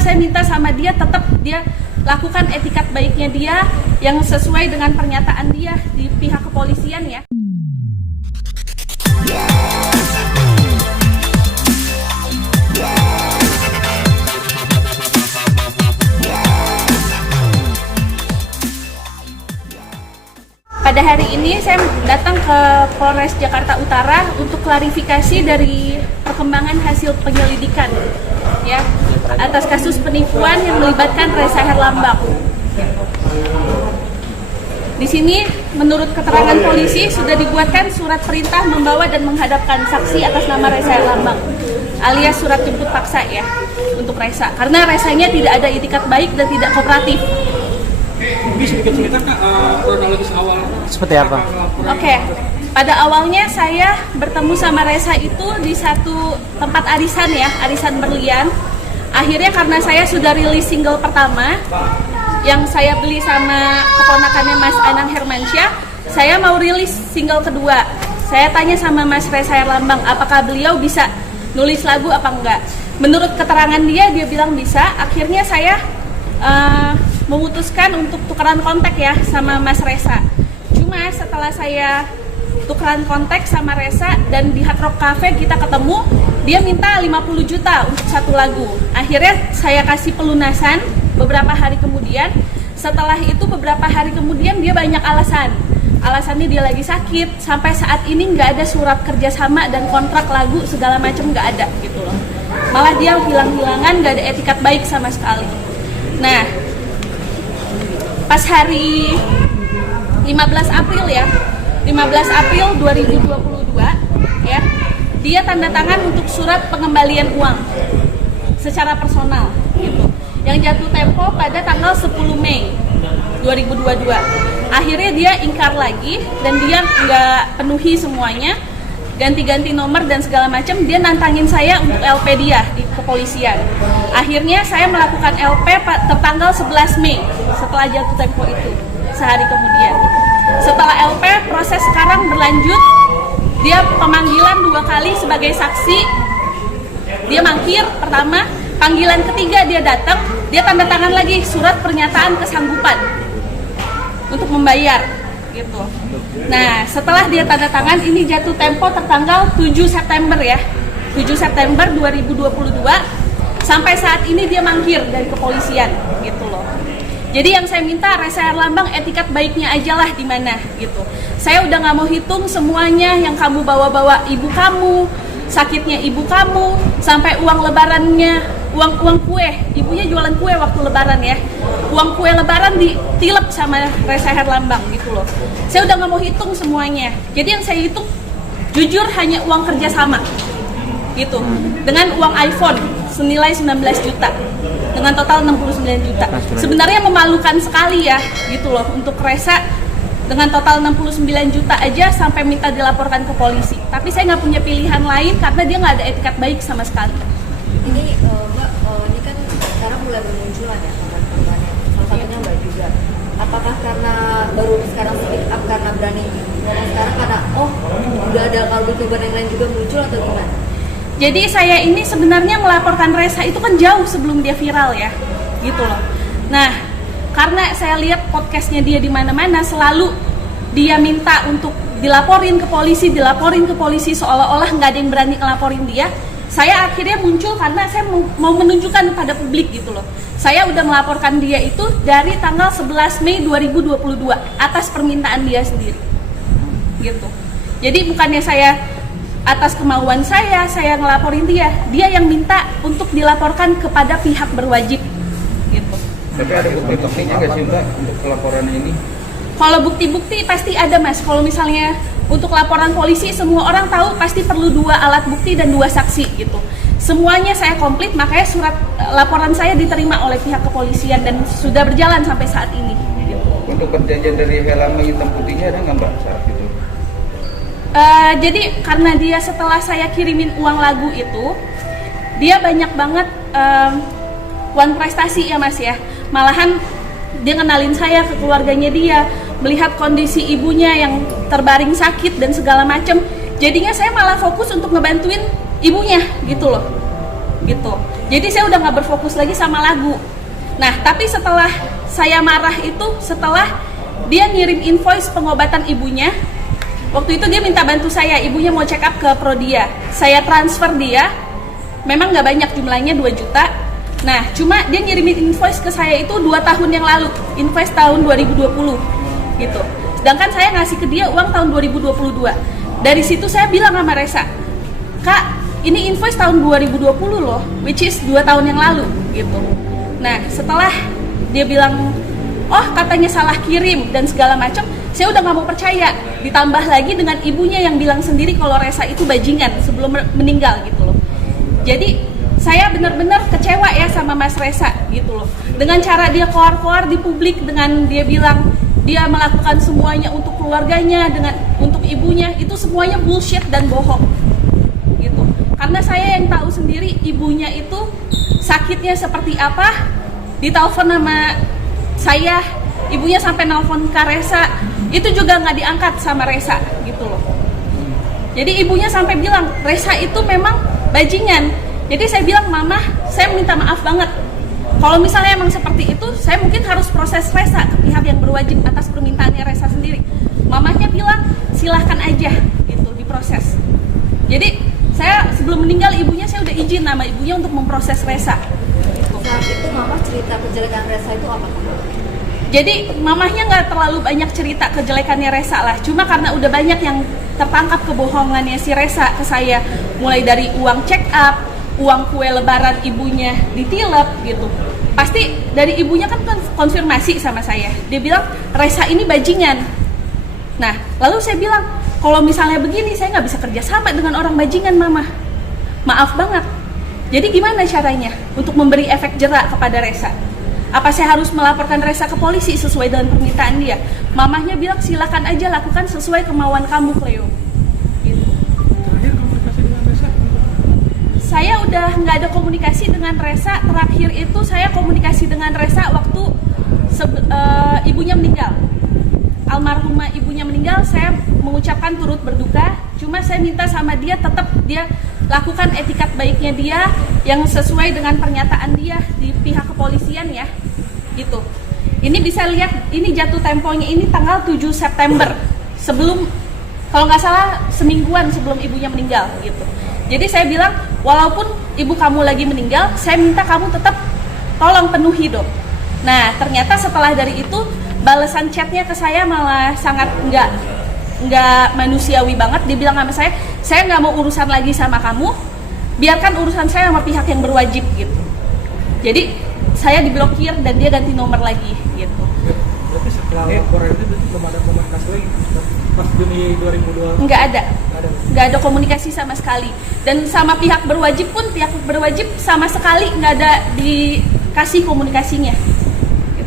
saya minta sama dia tetap dia lakukan etikat baiknya dia yang sesuai dengan pernyataan dia di pihak kepolisian ya. Pada hari ini saya datang ke Polres Jakarta Utara untuk klarifikasi dari perkembangan hasil penyelidikan ya atas kasus penipuan yang melibatkan Reza Herlambang. Di sini menurut keterangan polisi sudah dibuatkan surat perintah membawa dan menghadapkan saksi atas nama Reza Herlambang alias surat jemput paksa ya untuk Reza karena Rezanya tidak ada itikat baik dan tidak kooperatif. Bisa sedikit cerita kronologis awal seperti apa? Oke, pada awalnya saya bertemu sama Reza itu di satu tempat arisan ya, arisan berlian. Akhirnya karena saya sudah rilis single pertama yang saya beli sama keponakannya Mas Anang Hermansyah, saya mau rilis single kedua. Saya tanya sama Mas Reza Herlambang, apakah beliau bisa nulis lagu apa enggak? Menurut keterangan dia bilang bisa. Akhirnya saya memutuskan untuk tukeran kontak ya sama Mas Reza. Cuma setelah saya tukeran kontak sama Reza dan di Hard Rock Cafe kita ketemu, dia minta 50 juta untuk satu lagu. Akhirnya saya kasih pelunasan beberapa hari kemudian. Setelah itu beberapa hari kemudian dia banyak alasan. Alasannya dia lagi sakit, sampai saat ini nggak ada surat kerjasama dan kontrak lagu segala macam nggak ada gitu loh. Malah dia hilang-hilangan, nggak ada etikat baik sama sekali. Nah, pas hari 15 April ya, 15 April 2022 ya, dia tanda tangan untuk surat pengembalian uang secara personal gitu. Yang jatuh tempo pada tanggal 10 Mei 2022. Akhirnya dia ingkar lagi dan dia nggak penuhi semuanya, ganti-ganti nomor dan segala macam. Dia nantangin saya untuk LP dia di kepolisian. Akhirnya saya melakukan LP tertanggal 11 Mei setelah jatuh tempo itu, sehari kemudian. Setelah LP, proses sekarang berlanjut. Dia pemanggilan 2 kali sebagai saksi. Dia mangkir pertama, panggilan ketiga dia datang, dia tanda tangan lagi surat pernyataan kesanggupan untuk membayar gitu. Nah, setelah dia tanda tangan ini jatuh tempo tertanggal 7 September ya. 7 September 2022 sampai saat ini dia mangkir dari kepolisian gitu loh. Jadi yang saya minta Reza Herlambang etikat baiknya aja lah di mana gitu. Saya udah nggak mau hitung semuanya yang kamu bawa-bawa ibu kamu, sakitnya ibu kamu, sampai uang lebarannya, uang kue, ibunya jualan kue waktu lebaran ya. Uang kue lebaran ditilep sama Reza Herlambang gitu loh. Saya udah nggak mau hitung semuanya. Jadi yang saya hitung jujur hanya uang kerjasama gitu. Dengan uang iPhone senilai 19 juta. Dengan total 69 juta. Sebenarnya memalukan sekali ya gitu loh untuk Reza dengan total 69 juta aja sampai minta dilaporkan ke polisi. Tapi saya nggak punya pilihan lain karena dia nggak ada etikat baik sama sekali. Ini Mbak, ini kan sekarang mulai bermunculan ya korban-korbannya. Salah satunya Mbak juga. Apakah karena baru sekarang speak up karena berani ngomong sekarang karena udah ada korban yang lain juga muncul atau gimana? Jadi saya ini sebenarnya melaporkan Reza itu kan jauh sebelum dia viral ya, gitu loh. Nah, karena saya lihat podcastnya dia di mana-mana selalu dia minta untuk dilaporin ke polisi seolah-olah nggak ada yang berani ngelaporin dia. Saya akhirnya muncul karena saya mau menunjukkan kepada publik gitu loh. Saya udah melaporkan dia itu dari tanggal 11 Mei 2022 atas permintaan dia sendiri, gitu. Jadi bukannya saya atas kemauan saya ngelaporin dia yang minta untuk dilaporkan kepada pihak berwajib gitu. Tapi ada bukti-buktinya nggak sih Mbak untuk pelaporan ini? Kalau bukti-bukti pasti ada Mas. Kalau misalnya untuk laporan polisi semua orang tahu pasti perlu 2 alat bukti dan 2 saksi gitu. Semuanya saya komplit, makanya surat laporan saya diterima oleh pihak kepolisian dan sudah berjalan sampai saat ini gitu. Untuk perjanjian dari Herlambang hitam putihnya ada nggak Mbak saat itu? Jadi karena dia setelah saya kirimin uang lagu itu, dia banyak banget uang prestasi ya Mas ya. Malahan dia kenalin saya ke keluarganya dia, melihat kondisi ibunya yang terbaring sakit dan segala macem. Jadinya saya malah fokus untuk ngebantuin ibunya gitu loh. gitu. Jadi saya udah nggak berfokus lagi sama lagu. Nah, tapi setelah saya marah itu, setelah dia ngirim invoice pengobatan ibunya, waktu itu dia minta bantu saya, ibunya mau check up ke Prodia. Saya transfer dia, memang nggak banyak jumlahnya, 2 juta. Nah, cuma dia ngirimin invoice ke saya itu 2 tahun yang lalu, invoice tahun 2020 gitu. Sedangkan saya ngasih ke dia uang tahun 2022. Dari situ saya bilang sama Resa, Kak, ini invoice tahun 2020 loh, which is 2 tahun yang lalu gitu. Nah, setelah dia bilang, oh katanya salah kirim dan segala macam, saya udah nggak mau percaya. Ditambah lagi dengan ibunya yang bilang sendiri kalau Resa itu bajingan sebelum meninggal gitu loh. Jadi saya benar-benar kecewa ya sama Mas Resa gitu loh. Dengan cara dia koar-koar di publik, dengan dia bilang dia melakukan semuanya untuk keluarganya, untuk ibunya, itu semuanya bullshit dan bohong gitu. Karena saya yang tahu sendiri ibunya itu sakitnya seperti apa. Ditelepon sama saya, ibunya sampai nelpon ke Resa, itu juga nggak diangkat sama Resa gitu loh. Jadi ibunya sampai bilang Resa itu memang bajingan. Jadi saya bilang, Mama, saya minta maaf banget. Kalau misalnya emang seperti itu, saya mungkin harus proses Resa ke pihak yang berwajib atas permintaannya Resa sendiri. Mamahnya bilang silahkan aja gitu diproses. Jadi saya sebelum meninggal ibunya, saya udah izin sama ibunya untuk memproses Resa. Saat itu Mama cerita kejelekan Resa itu apa? Jadi mamahnya nggak terlalu banyak cerita kejelekannya Resa lah. Cuma karena udah banyak yang tertangkap kebohongannya si Resa ke saya. Mulai dari uang check up, uang kue lebaran ibunya ditilep gitu. Pasti dari ibunya kan konfirmasi sama saya. Dia bilang Resa ini bajingan. Nah, lalu saya bilang, kalau misalnya begini saya nggak bisa kerja sama dengan orang bajingan, Mama. Maaf banget. Jadi gimana caranya untuk memberi efek jerak kepada Resa? Apa saya harus melaporkan Resa ke polisi sesuai dengan permintaan dia? Mamahnya bilang silakan aja lakukan sesuai kemauan kamu, Cleo. Gitu. Terakhir komunikasi dengan Resa? Saya udah nggak ada komunikasi dengan Resa. Terakhir itu saya komunikasi dengan Resa waktu ibunya meninggal. Almarhumah ibunya meninggal, saya mengucapkan turut berduka. Cuma saya minta sama dia tetap dia lakukan etikat baiknya dia yang sesuai dengan pernyataan dia di pihak kepolisian ya gitu. Ini bisa lihat, ini jatuh temponya ini tanggal 7 September sebelum, kalau nggak salah semingguan sebelum ibunya meninggal gitu. Jadi saya bilang walaupun ibu kamu lagi meninggal, saya minta kamu tetap tolong penuhi dong. Nah ternyata setelah dari itu balasan chatnya ke saya malah sangat nggak manusiawi banget. Dia bilang sama saya nggak mau urusan lagi sama kamu, biarkan urusan saya sama pihak yang berwajib gitu. Jadi saya diblokir dan dia ganti nomor lagi gitu. Berarti setelah laporan itu belum ada komunikasi lagi pas Juni 2002? Nggak ada komunikasi sama sekali. Dan sama pihak berwajib pun, pihak berwajib sama sekali nggak ada dikasih komunikasinya.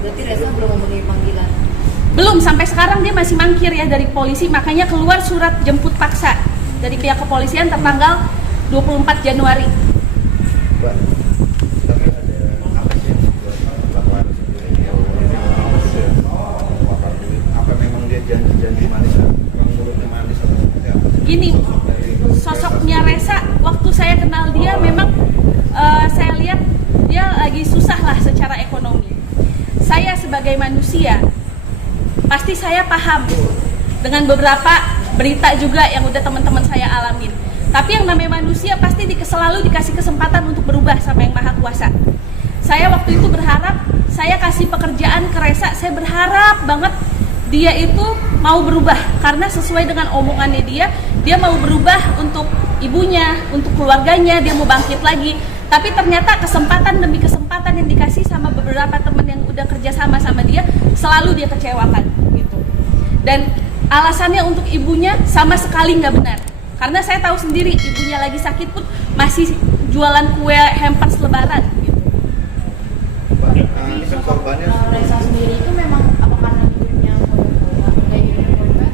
Berarti Resa belum memenuhi panggilan? Belum, sampai sekarang dia masih mangkir ya dari polisi, makanya keluar surat jemput paksa dari pihak kepolisian tertanggal 24 Januari. Mbak, tapi ada apa sih yang membuat laporan apa memang dia janji-janji manis, memang mulutnya manis atau seperti apa? Gini, sosoknya Resa waktu saya kenal dia memang saya lihat dia lagi susah lah secara ekonomi. Saya sebagai manusia pasti saya paham dengan beberapa berita juga yang udah teman-teman saya alamin. Tapi yang namanya manusia pasti selalu dikasih kesempatan untuk berubah sama Yang Maha Kuasa. Saya waktu itu berharap, saya kasih pekerjaan ke Resa, saya berharap banget dia itu mau berubah. Karena sesuai dengan omongannya dia mau berubah untuk ibunya, untuk keluarganya, dia mau bangkit lagi. Tapi ternyata kesempatan demi kesempatan yang dikasih sama beberapa teman yang udah kerja sama dia, selalu dia kecewakan gitu. Dan alasannya untuk ibunya sama sekali nggak benar. Karena saya tahu sendiri ibunya lagi sakit pun masih jualan kue hampers lebaran gitu. Ini kan korbannya Resa sendiri itu memang apa karena hidupnya gaya hidup korban?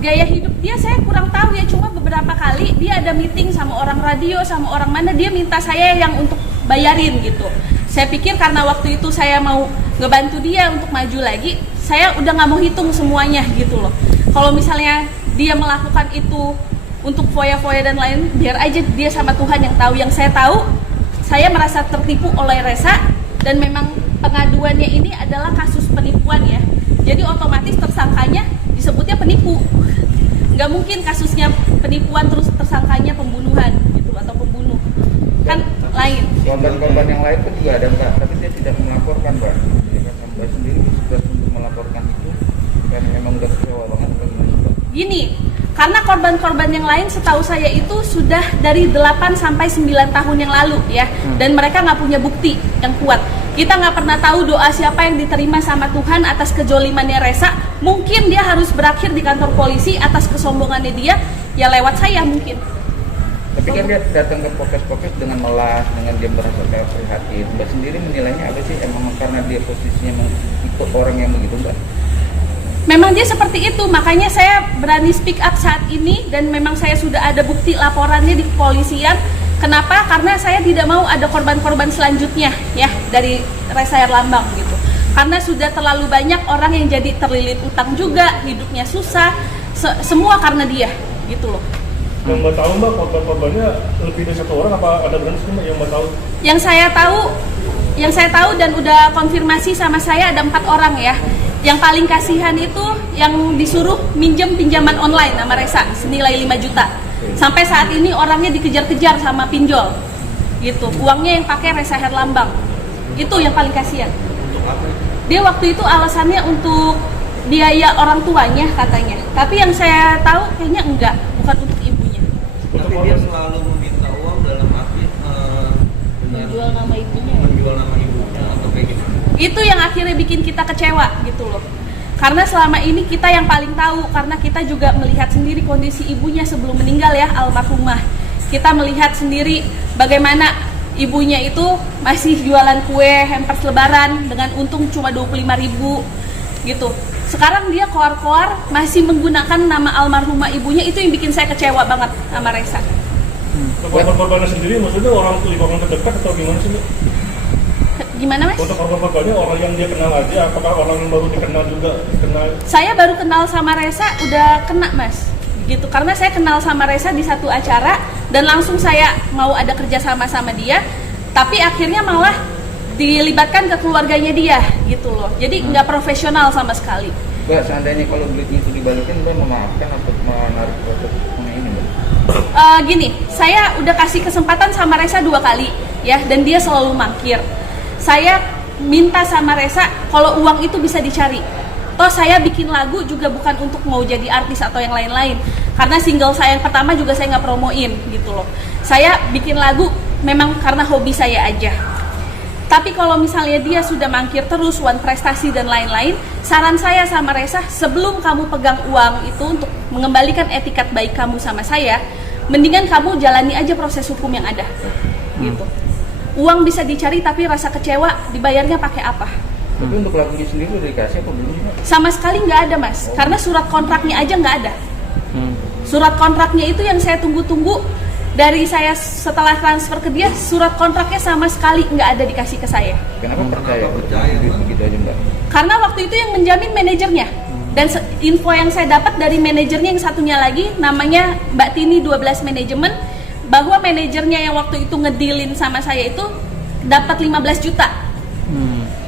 Gaya hidup dia saya kurang tahu ya, cuma beberapa kali dia ada meeting sama orang radio, sama orang mana, dia minta saya yang untuk bayarin gitu. Saya pikir karena waktu itu saya mau ngebantu dia untuk maju lagi, saya udah nggak mau hitung semuanya gitu loh. Kalau misalnya dia melakukan itu untuk foya-foya dan lain, biar aja dia sama Tuhan yang tahu. Yang saya tahu, saya merasa tertipu oleh Resa dan memang pengaduannya ini adalah kasus penipuan ya. Jadi otomatis tersangkanya disebutnya penipu. Nggak mungkin kasusnya penipuan terus tersangkanya pembunuhan gitu atau pembunuh. Kan lain. Korban-korban yang lain pun juga ada Mbak, tapi dia tidak melaporkan Mbak. Jadi Mbak sendiri sudah untuk melaporkan itu karena memang udah kecewa banget bagaimana Mbak? Gini, karena korban-korban yang lain setahu saya itu sudah dari 8 sampai 9 tahun yang lalu ya. Dan mereka nggak punya bukti yang kuat. Kita nggak pernah tahu doa siapa yang diterima sama Tuhan atas kejolimannya Resa. Mungkin dia harus berakhir di kantor polisi atas kesombongannya dia, ya lewat saya mungkin. Tapi kan dia datang ke pokes-pokes dengan melas, dengan dia merasa kayak prihatin. Mbak sendiri menilainya apa sih? Emang karena dia posisinya ikut orang yang begitu Mbak? Memang dia seperti itu, makanya saya berani speak up saat ini dan memang saya sudah ada bukti laporannya di kepolisian. Kenapa? Karena saya tidak mau ada korban-korban selanjutnya ya dari Resa Herlambang gitu. Karena sudah terlalu banyak orang yang jadi terlilit utang juga, hidupnya susah, semua karena dia gitu loh. Yang Mbak tahu Mbak, korban-korbannya lebih dari 1 orang apa ada berapa sih Mbak yang Mbak tahu? Yang saya tahu dan udah konfirmasi sama saya ada 4 orang ya. Yang paling kasihan itu yang disuruh minjem pinjaman online sama Resa senilai 5 juta. Sampai saat ini orangnya dikejar-kejar sama pinjol. Gitu. Uangnya yang pakai Resa Herlambang. Itu yang paling kasihan. Untuk apa? Dia waktu itu alasannya untuk biaya orang tuanya katanya. Tapi yang saya tahu kayaknya enggak, bukan untuk ibunya. Tapi dia selalu meminta uang dalam arti Menjual nama ibunya. menjual nama ibunya atau kayak gitu. Itu yang akhirnya bikin kita kecewa gitu loh. Karena selama ini kita yang paling tahu, karena kita juga melihat sendiri kondisi ibunya sebelum meninggal ya, almarhumah. Kita melihat sendiri bagaimana ibunya itu masih jualan kue, hampers lebaran dengan untung cuma 25.000 gitu. Sekarang dia koar-koar masih menggunakan nama almarhumah ibunya, itu yang bikin saya kecewa banget sama Resa. Korban-korbannya sendiri maksudnya orang terdekat atau gimana sih Mbak? Gimana Mas? Untuk korban-korbannya orang yang dia kenal aja, apakah orang yang baru dikenal juga kenal? Saya baru kenal sama Resa udah kena Mas gitu, karena saya kenal sama Resa di satu acara dan langsung saya mau ada kerja sama dia, tapi akhirnya malah dilibatkan ke keluarganya dia gitu loh, jadi nggak profesional sama sekali. Mbak, seandainya kalau duitnya itu dibalikin Mbak memaafkan atau menarik proses hukumnya ini Mbak? Gini, saya udah kasih kesempatan sama Resa 2 kali ya, dan dia selalu mangkir. Saya minta sama Resa kalau uang itu bisa dicari. Toh saya bikin lagu juga bukan untuk mau jadi artis atau yang lain-lain. Karena single saya yang pertama juga saya nggak promoin gitu loh. Saya bikin lagu memang karena hobi saya aja. Tapi kalau misalnya dia sudah mangkir terus, wan prestasi dan lain-lain, saran saya sama Resa, sebelum kamu pegang uang itu untuk mengembalikan etikat baik kamu sama saya, mendingan kamu jalani aja proses hukum yang ada. Gitu. Uang bisa dicari tapi rasa kecewa dibayarnya pakai apa? Tapi untuk lagunya sendiri udah dikasih apa belum Mbak? Sama sekali nggak ada Mas, karena surat kontraknya aja nggak ada. Surat kontraknya itu yang saya tunggu-tunggu dari saya setelah transfer ke dia, surat kontraknya sama sekali nggak ada dikasih ke saya. Kenapa percaya? Kenapa percaya, Mbak? Begitu aja Mbak. Karena waktu itu yang menjamin manajernya. Dan info yang saya dapat dari manajernya yang satunya lagi, namanya Mbak Tini 12 Manajemen, bahwa manajernya yang waktu itu ngedilin sama saya itu dapat 15 juta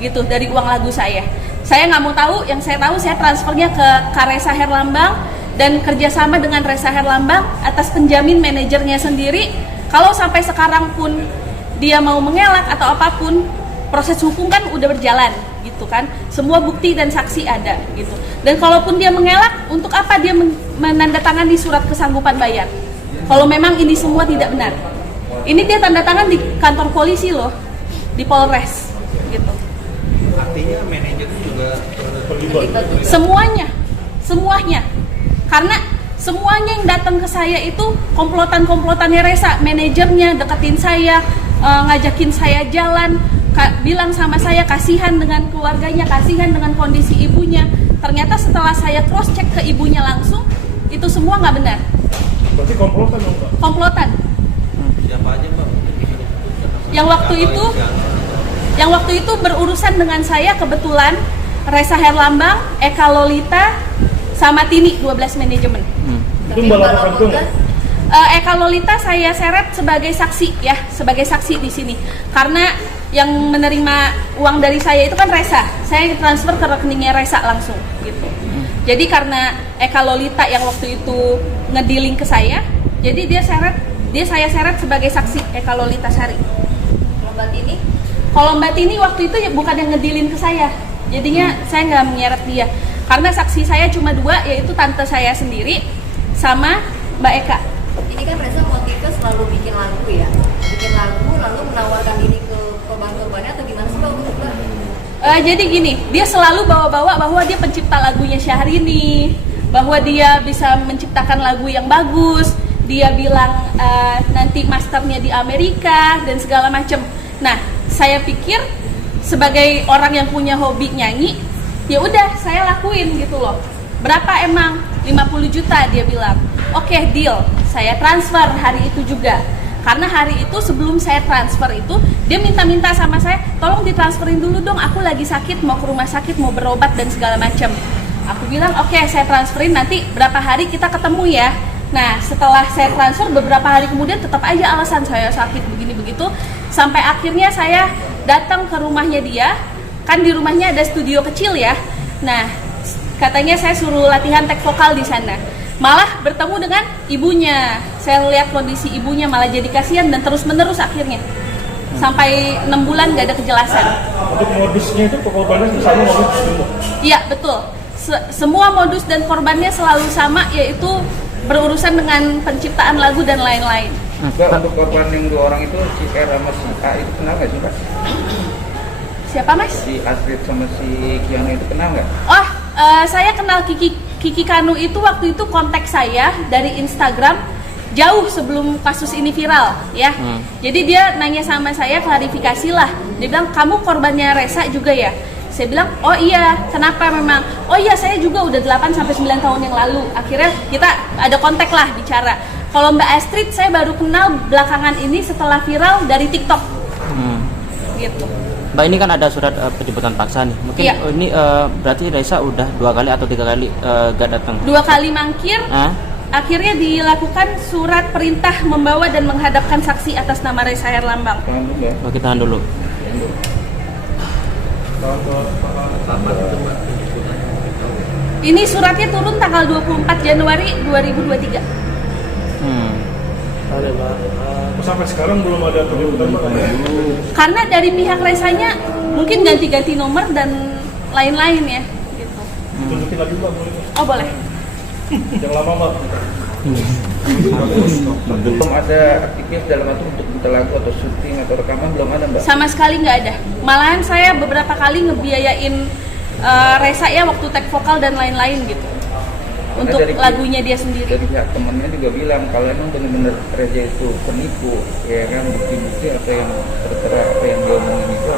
gitu dari uang lagu saya. Saya nggak mau tahu, yang saya tahu saya transfernya ke Resa Herlambang dan kerjasama dengan Resa Herlambang atas penjamin manajernya sendiri. Kalau sampai sekarang pun dia mau mengelak atau apapun, proses hukum kan udah berjalan gitu kan, semua bukti dan saksi ada gitu. Dan kalaupun dia mengelak, untuk apa dia menandatangani surat kesanggupan bayar? Kalau memang ini semua tidak benar, ini dia tanda tangan di kantor polisi loh, di Polres, gitu. Artinya manajer juga Semuanya, karena semuanya yang datang ke saya itu komplotannya Resa, manajernya deketin saya, ngajakin saya jalan, bilang sama saya kasihan dengan keluarganya, kasihan dengan kondisi ibunya. Ternyata setelah saya cross check ke ibunya langsung, itu semua nggak benar. Berarti komplotan dong Mbak? Komplotan. siapa aja Mbak? Yang waktu itu berurusan dengan saya kebetulan Resa Herlambang, Eka Lolita, sama Tini 12 Manajemen. Itu Mbak laporkan juga nggak? Eka Lolita saya seret sebagai saksi ya, sebagai saksi di sini. Karena yang menerima uang dari saya itu kan Resa. Saya transfer ke rekeningnya Resa langsung gitu. Jadi karena Eka Lolita yang waktu itu ngedealing ke saya, jadi saya seret sebagai saksi Eka Lolita Sari. Kalau Mbak Tini? Kalau Mbak Tini waktu itu ya bukan yang ngedealing ke saya. Jadinya saya nggak menyeret dia. Karena saksi saya cuma 2, yaitu tante saya sendiri sama Mbak Eka. Ini kan Reza motifnya selalu bikin lagu ya, bikin lagu lalu menawarkan diri ke korban-korbannya atau gimana sih Mbak? Jadi gini, dia selalu bawa-bawa bahwa dia pencipta lagunya Syahrini, bahwa dia bisa menciptakan lagu yang bagus. Dia bilang nanti masternya di Amerika dan segala macem. Nah, saya pikir sebagai orang yang punya hobi nyanyi, ya udah saya lakuin gitu loh. Berapa emang? 50 juta dia bilang. Oke, deal. Saya transfer hari itu juga. Karena hari itu sebelum saya transfer itu, dia minta-minta sama saya, tolong ditransferin dulu dong, aku lagi sakit, mau ke rumah sakit, mau berobat dan segala macam. Aku bilang, oke, saya transferin, nanti berapa hari kita ketemu ya. Nah, setelah saya transfer, beberapa hari kemudian tetap aja alasan saya sakit begini begitu. Sampai akhirnya saya datang ke rumahnya dia, kan di rumahnya ada studio kecil ya. Nah, katanya saya suruh latihan tek vokal di sana. Malah bertemu dengan ibunya. Saya lihat kondisi ibunya malah jadi kasihan dan terus-menerus akhirnya. Sampai 6 bulan gak ada kejelasan. Untuk modusnya itu korbannya sama modus dulu. Iya, betul. Semua modus dan korbannya selalu sama, yaitu berurusan dengan penciptaan lagu dan lain-lain. Mbak, untuk korban yang 2 orang itu, si R sama si A itu kenal nggak sih Mbak? Siapa mas? Si Astrid sama si Kiano itu kenal nggak? Oh, saya kenal Kiki Kanu itu waktu itu kontak saya dari Instagram jauh sebelum kasus ini viral ya. Jadi dia nanya sama saya, klarifikasi lah. Dia bilang, kamu korbannya Resa juga ya? Saya bilang, oh iya, kenapa memang? Oh iya, saya juga udah 8-9 tahun yang lalu. Akhirnya kita ada kontak lah, bicara. Kalau Mbak Astrid saya baru kenal belakangan ini setelah viral dari TikTok. Gitu. Mbak, ini kan ada surat penjemputan paksa nih. Mungkin Iya. ini berarti Reza udah 2 kali atau 3 kali gak datang. 2 kali mangkir. Akhirnya dilakukan surat perintah membawa dan menghadapkan saksi atas nama Reza Herlambang. Tahan dulu ya. Oh, kita tahan dulu. Ini suratnya turun tanggal 24 Januari 2023. Sampai sekarang belum ada penjemputan Mbak. Karena dari pihak Rezanya mungkin ganti-ganti nomor dan lain-lain ya gitu. Tunjukin lagi Mbak, boleh? Oh boleh. Yang lama Mbak. Belum ada aktivis dalam arti untuk minta lagu atau syuting atau rekaman, belum ada Mbak? Sama sekali nggak ada. Malahan saya beberapa kali ngebiayain Reza ya waktu tek vokal dan lain-lain gitu. Karena Untuk dari lagunya dia sendiri. Dari pihak temannya juga bilang kalau emang benar-benar Reza itu penipu, ya kan, bukti-bukti atau yang tertera apa yang dia omongin itu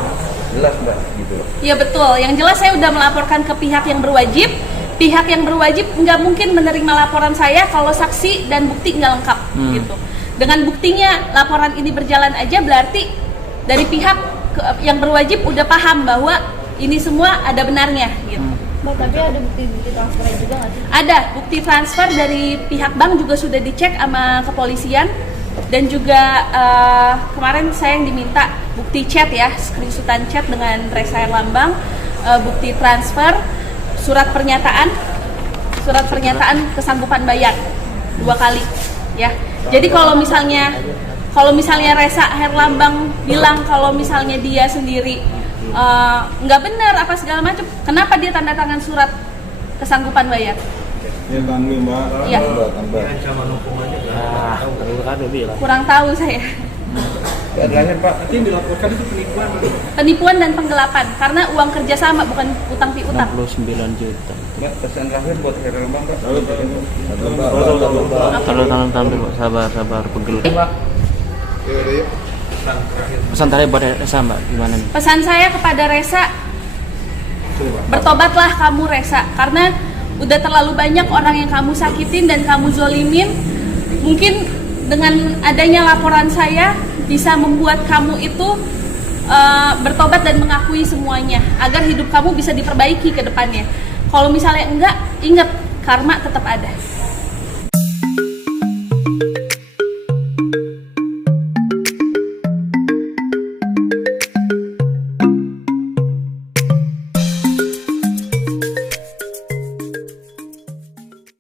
jelas Mbak gitu. Iya betul. Yang jelas saya udah melaporkan ke pihak yang berwajib. Pihak yang berwajib nggak mungkin menerima laporan saya kalau saksi dan bukti nggak lengkap gitu. Dengan buktinya laporan ini berjalan aja berarti dari pihak yang berwajib udah paham bahwa ini semua ada benarnya gitu. Mbak, tapi ada bukti-bukti transfernya juga nggak sih? Ada bukti transfer dari pihak bank juga sudah dicek sama kepolisian dan juga kemarin saya yang diminta bukti chat ya, screenshotan chat dengan Reza Herlambang, bukti transfer, surat pernyataan kesanggupan bayar 2 kali ya. Jadi kalau misalnya Reza Herlambang bilang kalau misalnya dia sendiri nggak benar apa segala macam, kenapa dia tanda tangan surat kesanggupan bayar? Ya kami Mbak. Iya. Ancaman hukumannya Kurang tahu saya. Terakhir Pak, Nanti yang dilaporkan itu penipuan. Penipuan dan penggelapan karena uang kerjasama bukan utang piutang. 69 juta. Mbak, pesan terakhir buat Herlambang Pak. Tahan dulu, sabar pegel. Mbak, Pesan terakhir buat Reza Mbak, gimana nih? Pesan saya kepada Reza, bertobatlah kamu Reza, karena udah terlalu banyak orang yang kamu sakitin dan kamu zolimin. Mungkin dengan adanya laporan saya bisa membuat kamu itu bertobat dan mengakui semuanya agar hidup kamu bisa diperbaiki ke depannya. Kalau misalnya enggak, ingat karma tetap ada.